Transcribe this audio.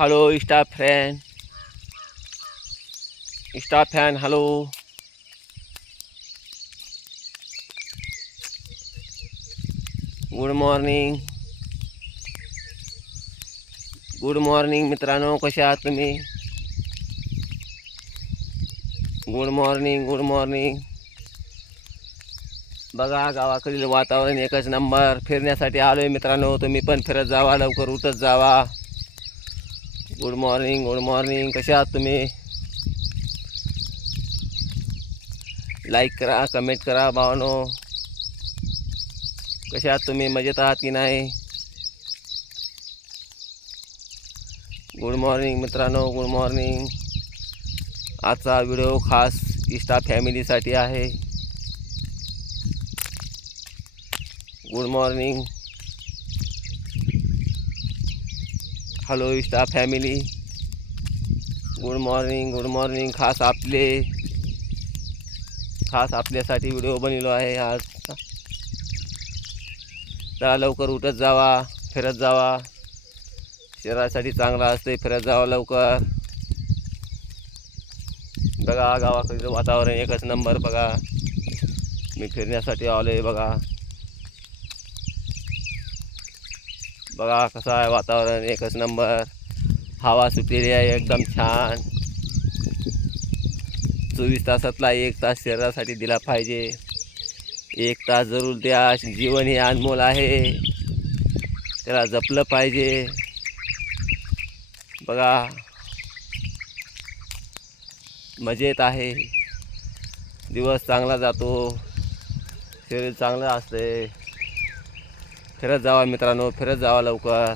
Hello star fan star fan hello good morning good morning मित्रांनो. कसे आहात तुम्ही? गुड मॉर्निंग गुड मॉर्निंग बघा गावाकडील वातावरण एकच नंबर फिरण्यासाठी आलो आहे मित्रांनो. तुम्ही पण फिरत जावा लवकर उठत जावा. गुड मॉर्निंग गुड मॉर्निंग कसे आहात तुम्ही? लाईक करा कमेंट करा, भावानो। कसे आहात तुम्ही? मजेत आहात की नाही गुड मॉर्निंग मित्रांनो गुड मॉर्निंग आजचा व्हिडिओ खास इस्टा फॅमिलीसाठी आहे good morning hello Insta family good morning good morning खास आपले खास आपल्यासाठी व्हिडिओ बनवलो आहे आज. तर लवकर उठत जावा फिरत जावा. शरीरासाठी चांगला असते फिरत जावा लवकर. बघा गावाकडचं वातावरण एकच नंबर बघा. मी फिरण्यासाठी आलो आहे बघा. बघा कसं आहे वातावरण एकच नंबर. हवा सुटलेली आहे एकदम छान. चोवीस तासातला एक तास शरीरासाठी दिला पाहिजे. एक तास जरूर द्या जीवन हे अनमोल आहे. त्याला जपलं पाहिजे. बघा. मजेत आहे. दिवस चांगला जातो. शरीर चांगलं असते फिरत जावा मित्रांनो फिरत जावा लवकर.